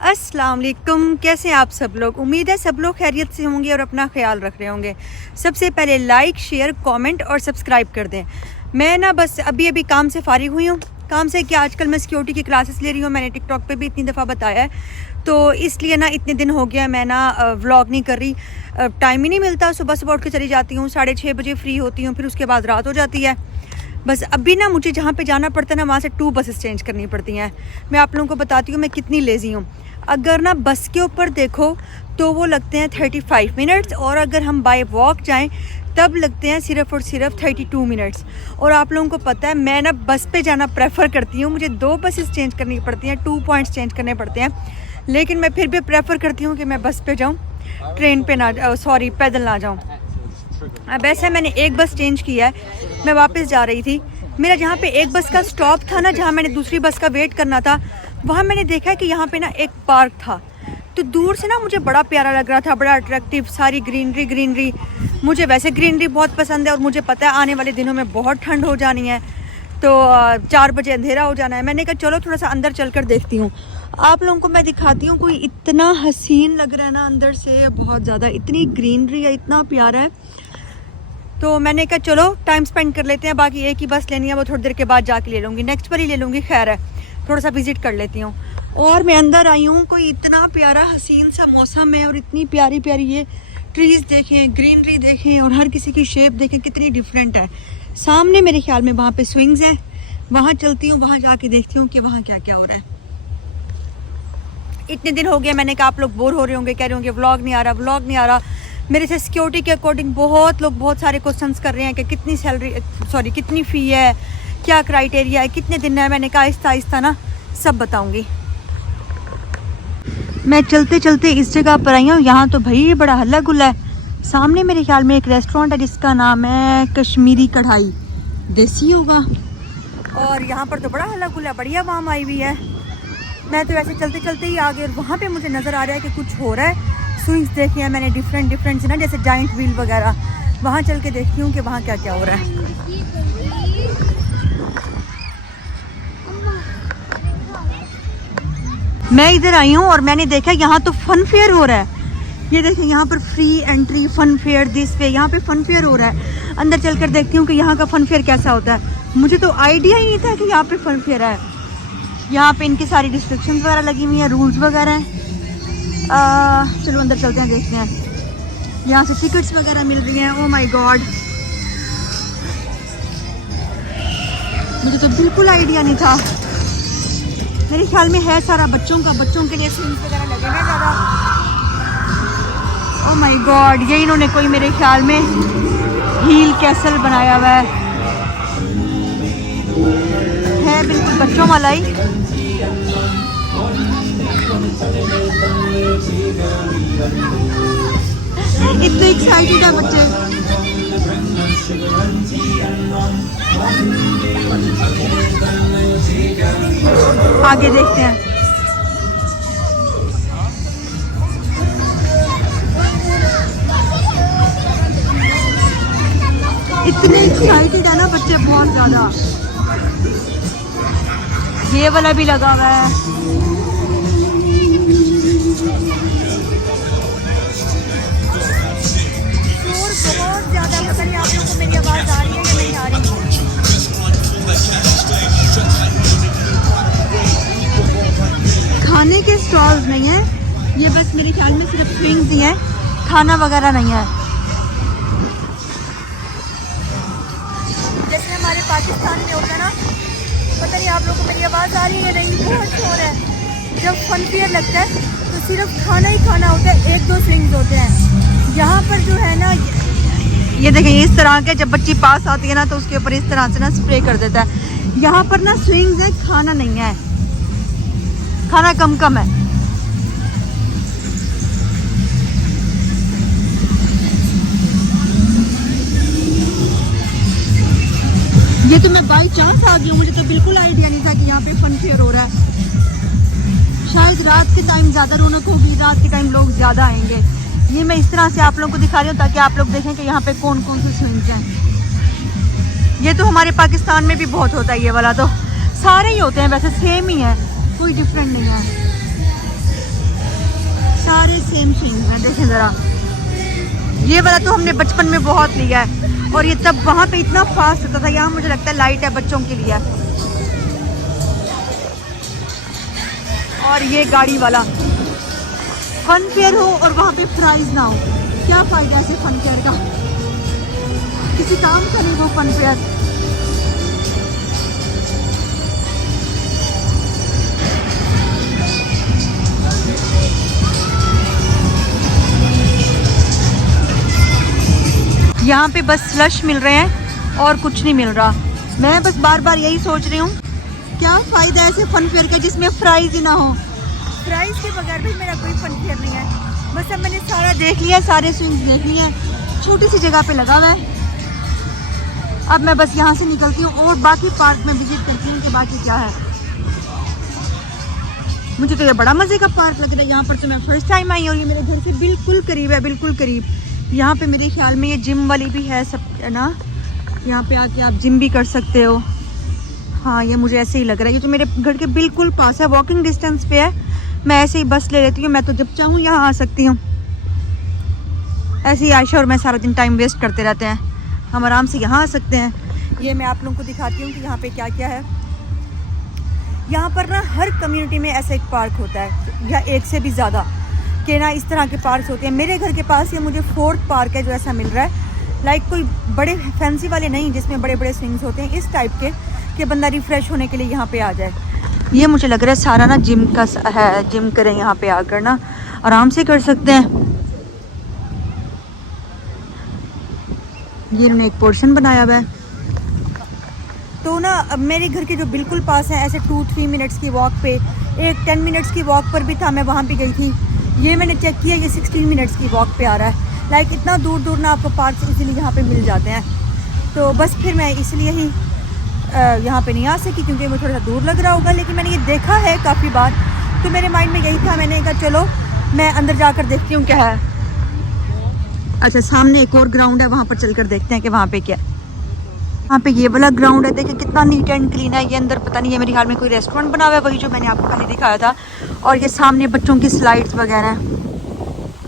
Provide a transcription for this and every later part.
अस्सलाम वालेकुम। कैसे हैं आप सब लोग? उम्मीद है सब लोग खैरियत से होंगे और अपना ख्याल रख रहे होंगे। सबसे पहले लाइक, शेयर, कमेंट और सब्सक्राइब कर दें। मैं ना बस अभी काम से फ़ारिग हुई हूँ। काम से क्या, आजकल मैं सिक्योरिटी की क्लासेस ले रही हूँ। मैंने टिकटॉक पे भी इतनी दफ़ा बताया है, तो इसलिए ना इतने दिन हो गया मैं ना व्लॉग नहीं कर रही। टाइम ही नहीं मिलता। सुबह सुबह उठ के चली जाती हूँ, 6:30 बजे फ्री होती हूँ, फिर उसके बाद रात हो जाती है। बस अभी ना मुझे जहाँ पे जाना पड़ता है ना, वहाँ से 2 बसेस चेंज करनी पड़ती हैं। मैं आप लोगों को बताती हूँ मैं कितनी लेज़ी हूँ। अगर ना बस के ऊपर देखो तो वो लगते हैं 35 मिनट्स, और अगर हम बाय वॉक जाएं तब लगते हैं सिर्फ़ और सिर्फ 32 मिनट्स। और आप लोगों को पता है मैं ना बस पे जाना प्रेफर करती हूँ। मुझे 2 बसेस चेंज करनी पड़ती हैं, 2 पॉइंट्स चेंज करने पड़ते हैं, लेकिन मैं फिर भी प्रेफर करती हूँ कि मैं बस पे जाऊँ, ट्रेन पे ना, सॉरी पैदल ना जाऊँ। अब ऐसे मैंने एक बस चेंज किया है। मैं वापस जा रही थी, मेरा जहाँ पे एक बस का स्टॉप था ना, जहाँ मैंने दूसरी बस का वेट करना था, वहाँ मैंने देखा कि यहाँ पे ना एक पार्क था। तो दूर से ना मुझे बड़ा प्यारा लग रहा था, बड़ा अट्रैक्टिव, सारी ग्रीनरी। मुझे वैसे ग्रीनरी बहुत पसंद है और मुझे पता है आने वाले दिनों में बहुत ठंड हो जानी है, तो 4 बजे अंधेरा हो जाना है। मैंने कहा चलो थोड़ा सा अंदर चल कर देखती हूँ। आप लोगों को मैं दिखाती हूँ। कोई इतना हसीन लग रहा है ना अंदर से, बहुत ज़्यादा, इतनी ग्रीनरी है, इतना प्यारा है। तो मैंने कहा चलो टाइम स्पेंड कर लेते हैं। बाकी एक ही बस लेनी है, वो थोड़ी देर के बाद जाके ले लूँगी, नेक्स्ट पर ही ले लूँगी। खैर है, थोड़ा सा विज़िट कर लेती हूँ। और मैं अंदर आई हूँ, कोई इतना प्यारा हसीन सा मौसम है और इतनी प्यारी प्यारी ये ट्रीज़ देखें, ग्रीनरी देखें, और हर किसी की शेप देखें कितनी डिफरेंट है। सामने मेरे ख्याल में वहाँ पे स्विंग्स हैं, वहाँ चलती हूँ, वहाँ जाके देखती हूँ कि वहाँ क्या क्या हो रहा है। इतने दिन हो गए, मैंने कहा आप लोग बोर हो रहे होंगे, कह रहे होंगे व्लॉग नहीं आ रहा। मेरे से सिक्योरिटी के अकॉर्डिंग बहुत लोग बहुत सारे क्वेश्चंस कर रहे हैं कि कितनी कितनी फ़ी है, क्या क्राइटेरिया है, कितने दिन है। मैंने कहा आहिस्ता ना सब बताऊंगी। मैं चलते चलते इस जगह पर आई हूँ। यहाँ तो भाई बड़ा हल्ला गुल्ला है। सामने मेरे ख्याल में एक रेस्टोरेंट है जिसका नाम है कश्मीरी कढ़ाई, देसी होगा। और यहाँ पर तो बड़ा हल्ला गुल्ला, बढ़िया वाम आई हुई है। मैं तो वैसे चलते चलते ही आ गई, और वहाँ पे मुझे नज़र आ रहा है कि कुछ हो रहा है। स्विंग्स देखे हैं मैंने डिफरेंट से ना, जैसे जाइंट व्हील वगैरह। वहाँ चल के देखती हूँ कि वहाँ क्या क्या हो रहा है। मैं इधर आई हूँ और मैंने देखा यहाँ तो फन फेयर हो रहा है। ये देखें, यहाँ पर free entry fun fair this पे, यहाँ पे फन फेयर हो रहा है। अंदर चलकर देखती हूँ कि यहाँ का फन फेयर कैसा होता है। मुझे तो आइडिया ही नहीं था कि यहाँ पे फन फेयर है। यहाँ पे इनकी सारी रिस्ट्रिक्शंस वगैरह लगी हुई हैं, रूल्स वगैरह हैं। चलो अंदर चलते हैं, देखते हैं। यहाँ से टिकट्स वगैरह मिल रही हैं। ओह माय गॉड, मुझे तो बिल्कुल आइडिया नहीं था। मेरे ख्याल में है सारा बच्चों का, बच्चों के लिए स्विंग्स वगैरह लगे हैं ज़्यादा। ओह माय गॉड, ये इन्होंने कोई मेरे ख्याल में हील कैसल बनाया हुआ है बिल्कुल बच्चों वाला ही। इतने एक्साइटेड है बच्चे। आगे देखते हैं। इतने एक्साइटेड है ना बच्चे, बहुत ज्यादा। ये वाला भी लगा हुआ है। बहुत ज्यादा, पता नहीं आप लोगों को मेरी आवाज आ रही है या नहीं आ रही। खाने के स्टॉल्स नहीं है ये, बस मेरे ख्याल में सिर्फ स्विंग्स ही हैं, खाना वगैरह नहीं है। जैसे हमारे पाकिस्तान में होता है ना, पता नहीं आप लोगों को मेरी आवाज़ आ रही है नहीं, बहुत शोर है। जब फन फेयर लगता है तो सिर्फ खाना ही खाना होता है, 1-2 स्विंग्स होते हैं। यहाँ पर जो है ना, ये देखें, इस तरह के जब बच्ची पास आती है ना तो उसके ऊपर इस तरह से ना स्प्रे कर देता है। यहाँ पर ना स्विंग्स है, खाना नहीं है, खाना कम है। ये तो मैं बाई चांस आ गई हूँ, मुझे तो बिल्कुल आइडिया नहीं था कि यहाँ पे फन फेयर हो रहा है। शायद रात के टाइम ज़्यादा रौनक होगी, रात के टाइम लोग ज़्यादा आएंगे। ये मैं इस तरह से आप लोगों को दिखा रही हूँ ताकि आप लोग देखें कि यहाँ पे कौन कौन से स्विंग्स हैं। ये तो हमारे पाकिस्तान में भी बहुत होता है, ये वाला तो सारे ही होते हैं वैसे, सेम ही है, कोई डिफरेंट नहीं है। स्विंग्स हैं, देखें ज़रा। ये वाला तो हमने बचपन में बहुत लिया है और ये तब वहाँ पे इतना फास्ट होता था। यहाँ मुझे लगता है लाइट है, बच्चों के लिए। और ये गाड़ी वाला फन फेयर हो और वहाँ पे प्राइज ना हो, क्या फ़ायदा ऐसे फन फेयर का, किसी काम का नहीं वो फन फेयर। यहाँ पे बस स्लश मिल रहे हैं और कुछ नहीं मिल रहा। मैं बस बार बार यही सोच रही हूँ, क्या फ़ायदा ऐसे फन फेयर का जिसमें प्राइज ही ना हो। प्राइज के बगैर भी मेरा कोई फन फेयर नहीं है। बस अब मैंने सारा देख लिया, सारे स्विंग्स देख लिए हैं, छोटी सी जगह पे लगा हुआ है। अब मैं बस यहाँ से निकलती हूँ और बाकी पार्क में विजिट करती हूँ कि बाकी क्या है। मुझे तो ये बड़ा मज़े का पार्क लग रहा है। यहाँ पर तो मैं फर्स्ट टाइम आई हूँ। ये मेरे घर से बिल्कुल करीब है, बिल्कुल करीब। यहाँ पे मेरे ख्याल में ये जिम वाली भी है सब, है ना। यहाँ पे आके आप जिम भी कर सकते हो। हाँ, ये मुझे ऐसे ही लग रहा है। ये जो मेरे घर के बिल्कुल पास है, वॉकिंग डिस्टेंस पे है। मैं ऐसे ही बस ले लेती हूँ। मैं तो जब चाहूँ यहाँ आ सकती हूँ। ऐसे ही आयशा और मैं सारा दिन टाइम वेस्ट करते रहते हैं, हम आराम से यहाँ आ सकते हैं। ये मैं आप लोगों को दिखाती हूँ कि यहाँ पे क्या क्या है। यहाँ पर ना हर कम्युनिटी में ऐसा एक पार्क होता है, या एक से भी ज़्यादा कि ना इस तरह के पार्क्स होते हैं। मेरे घर के पास ये मुझे 4th पार्क है जो ऐसा मिल रहा है। लाइक कोई बड़े फैंसी वाले नहीं जिसमें बड़े बड़े स्विंग्स होते हैं, इस टाइप के कि बंदा रिफ़्रेश होने के लिए यहाँ पे आ जाए। ये मुझे लग रहा है सारा ना जिम का है, जिम करें यहाँ पे आकर ना आराम से कर सकते हैं। ये इन्होंने एक पोर्शन बनाया हुआ है। तो ना अब मेरे घर के जो बिल्कुल पास है, ऐसे 2-3 मिनट्स की वॉक पे, एक 10 मिनट्स की वॉक पर भी था, मैं वहाँ पे गई थी। ये मैंने चेक किया, ये 16 मिनट्स की वॉक पे आ रहा है। लाइक इतना दूर दूर ना आपको पार्क इसीलिए यहाँ पे मिल जाते हैं। तो बस फिर मैं इसलिए ही यहाँ पे नहीं आ सकी, क्योंकि वो थोड़ा सा दूर लग रहा होगा। लेकिन मैंने ये देखा है काफ़ी बार, तो मेरे माइंड में यही था। मैंने कहा चलो मैं अंदर जाकर देखती हूँ क्या है। अच्छा, सामने एक और ग्राउंड है, वहाँ पर चलकर देखते हैं कि वहाँ पे क्या है। यहाँ पे ये वाला ग्राउंड है, देखिए कितना नीट एंड क्लीन है। ये अंदर पता नहीं है, मेरे ख्याल में कोई रेस्टोरेंट बना हुआ है, वही जो मैंने आपको पहले दिखाया था। और ये सामने बच्चों की स्लाइड्स वगैरह हैं।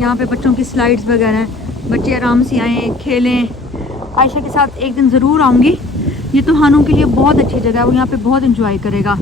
यहाँ पे बच्चों की स्लाइड्स वगैरह हैं, बच्चे आराम से आएँ खेलें। आयशा के साथ एक दिन ज़रूर आऊँगी। ये तो हानू के लिए बहुत अच्छी जगह है, वो यहाँ पे बहुत इंजॉय करेगा।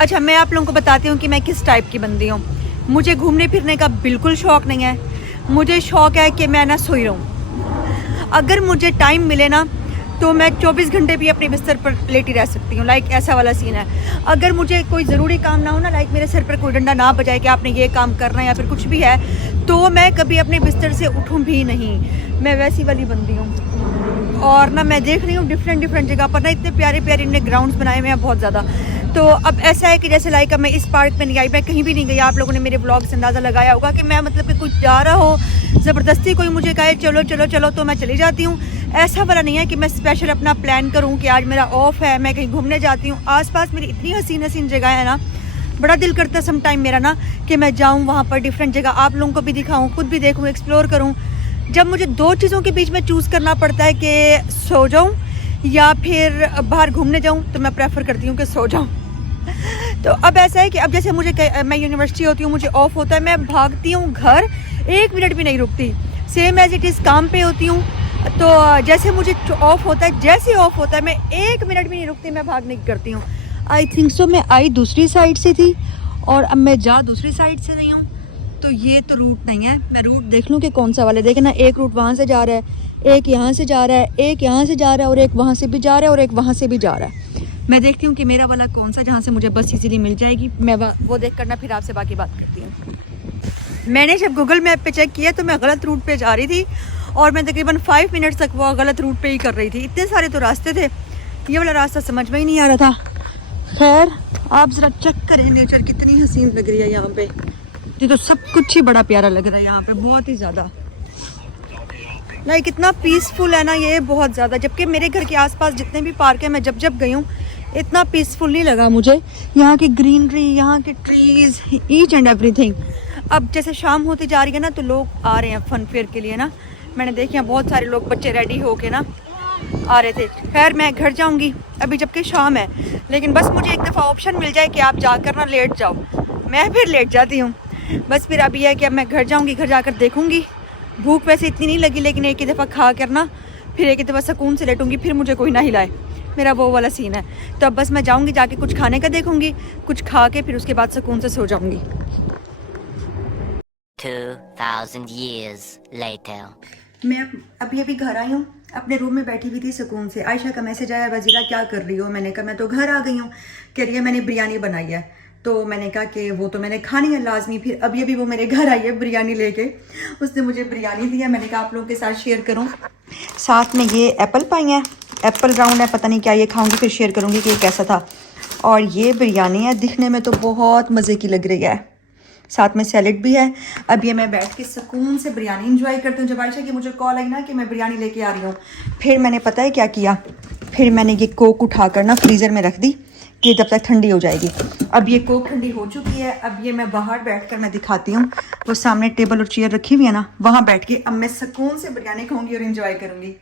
अच्छा, मैं आप लोगों को बताती हूँ कि मैं किस टाइप की बंदी हूँ। मुझे घूमने फिरने का बिल्कुल शौक़ नहीं है। मुझे शौक़ है कि मैं ना सोई रहूँ। अगर मुझे टाइम मिले ना तो मैं 24 घंटे भी अपने बिस्तर पर लेटी रह सकती हूँ। लाइक ऐसा वाला सीन है। अगर मुझे कोई ज़रूरी काम ना हो ना, लाइक मेरे सर पर कोई डंडा ना बजाए कि आपने ये काम करना है या फिर कुछ भी है, तो मैं कभी अपने बिस्तर से उठूँ भी नहीं। मैं वैसी वाली बंदी हूँ। और ना मैं देख रही हूँ डिफरेंट जगह पर ना इतने प्यारे प्यारे इनने ग्राउंड्स बनाए हुए हैं, बहुत ज़्यादा। तो अब ऐसा है कि जैसे लाइक अब मैं इस पार्क में नहीं आई, मैं कहीं भी नहीं गई। आप लोगों ने मेरे ब्लॉग से अंदाज़ा लगाया होगा कि मैं मतलब कि कुछ जा रहा हो, ज़बरदस्ती कोई मुझे कहे चलो चलो चलो तो मैं चली जाती हूँ। ऐसा वाला नहीं है कि मैं स्पेशल अपना प्लान करूँ कि आज मेरा ऑफ है, मैं कहीं घूमने जाती हूँ। आसपास मेरी इतनी हसीन जगह है ना, बड़ा दिल करता है सम टाइम मेरा ना कि मैं जाऊँ वहाँ पर, डिफरेंट जगह आप लोगों को भी दिखाऊँ, खुद भी देखूँ, एक्सप्लोर करूँ। जब मुझे 2 चीज़ों के बीच में चूज़ करना पड़ता है कि सो जाऊँ या फिर बाहर घूमने जाऊँ, तो मैं प्रेफर करती हूँ कि सो जाऊँ। तो अब ऐसा है कि अब जैसे मैं यूनिवर्सिटी होती हूँ, मुझे ऑफ होता है, मैं भागती हूँ घर, 1 मिनट भी नहीं रुकती। सेम एज इट इज़ काम पे होती हूँ, तो जैसे मुझे ऑफ होता है, जैसे ऑफ होता है मैं 1 मिनट भी नहीं रुकती, मैं भागने की करती हूँ। आई थिंक सो मैं आई दूसरी साइड से थी और अब मैं जा दूसरी साइड से रही हूँ। तो ये तो रूट नहीं है, मैं रूट देख लूँ कि कौन सा वाला। देखे ना, एक रूट वहाँ से जा रहा है, एक यहाँ से जा रहा है, एक यहाँ से जा रहा है, और एक वहाँ से भी जा रहा है, और एक वहाँ से भी जा रहा है। मैं देखती हूँ कि मेरा वाला कौन सा, जहाँ से मुझे बस इजीली मिल जाएगी। मैं वो देख कर ना फिर आपसे बाकी बात करती हूँ। मैंने जब गूगल मैप पे चेक किया तो मैं गलत रूट पे जा रही थी, और मैं तकरीबन 5 मिनट्स तक वो गलत रूट पे ही कर रही थी। इतने सारे तो रास्ते थे, ये वाला रास्ता समझ में ही नहीं आ रहा था। खैर, आप ज़रा चेक करें नेचर कितनी हसीन लग रही है यहाँ पे। ये तो सब कुछ ही बड़ा प्यारा लग रहा है यहाँ पे, बहुत ही ज़्यादा। लाइक इतना पीसफुल है ना ये, बहुत ज़्यादा। जबकि मेरे घर के आसपास जितने भी पार्क हैं, मैं जब गई हूँ इतना पीसफुल नहीं लगा मुझे। यहाँ की ग्रीनरी, यहाँ के ट्रीज़, ईच एंड एवरीथिंग। अब जैसे शाम होती जा रही है ना, तो लोग आ रहे हैं फन फेयर के लिए ना। मैंने देखे हैं बहुत सारे लोग, बच्चे रेडी होके ना आ रहे थे। खैर मैं घर जाऊँगी अभी, जबकि शाम है, लेकिन बस मुझे एक दफ़ा ऑप्शन मिल जाए कि आप जाकर ना लेट जाओ, मैं फिर लेट जाती हूँ। बस फिर अभी है कि अब मैं घर जाऊँगी, घर जाकर देखूँगी। भूख वैसे इतनी नहीं लगी, लेकिन एक ही दफ़ा खा कर ना फिर एक ही दफ़ा सुकून से लेटूँगी, फिर मुझे कोई ना हिलाए, मेरा वो वाला सीन है। तो अब बस मैं जाऊँगी, जाके कुछ खाने का देखूँगी, कुछ खा के फिर उसके बाद सुकून से सो जाऊँगी। 2000 years later. मैं अभी अभी घर आई हूँ, अपने रूम में बैठी हुई थी सुकून से। आयशा का मैसेज आया, वजीरा क्या कर रही हो? मैंने कहा मैं तो घर आ गई हूँ। कह रही है मैंने बिरयानी बनाई है। तो मैंने कहा कि वो तो मैंने खानी है लाजमी। फिर अभी अभी वो मेरे घर आई है बिरयानी लेके, उसने मुझे बिरयानी दिया। मैंने कहा आप लोगों के साथ शेयर करूँ। साथ में ये एप्पल पाई हैं, एप्पल राउंड है, पता नहीं क्या, ये खाऊंगी फिर शेयर करूँगी कि ये कैसा था। और ये बिरयानी है, दिखने में तो बहुत मज़े की लग रही है, साथ में सैलेड भी है। अब ये मैं बैठ के सुकून से बिरयानी इंजॉय करती हूँ। जब आयशा की मुझे कॉल आई ना कि मैं बिरयानी लेके आ रही हूँ, फिर मैंने पता है क्या किया, फिर मैंने ये कोक उठाकर ना फ्रीज़र में रख दी कि जब तक ठंडी हो जाएगी। अब ये कोक ठंडी हो चुकी है। अब ये मैं बाहर बैठकर मैं दिखाती हूँ, वो सामने टेबल और चेयर रखी हुई है ना, वहाँ बैठ के अब मैं सुकून से बिरयानी खाऊंगी और इंजॉय करूँगी।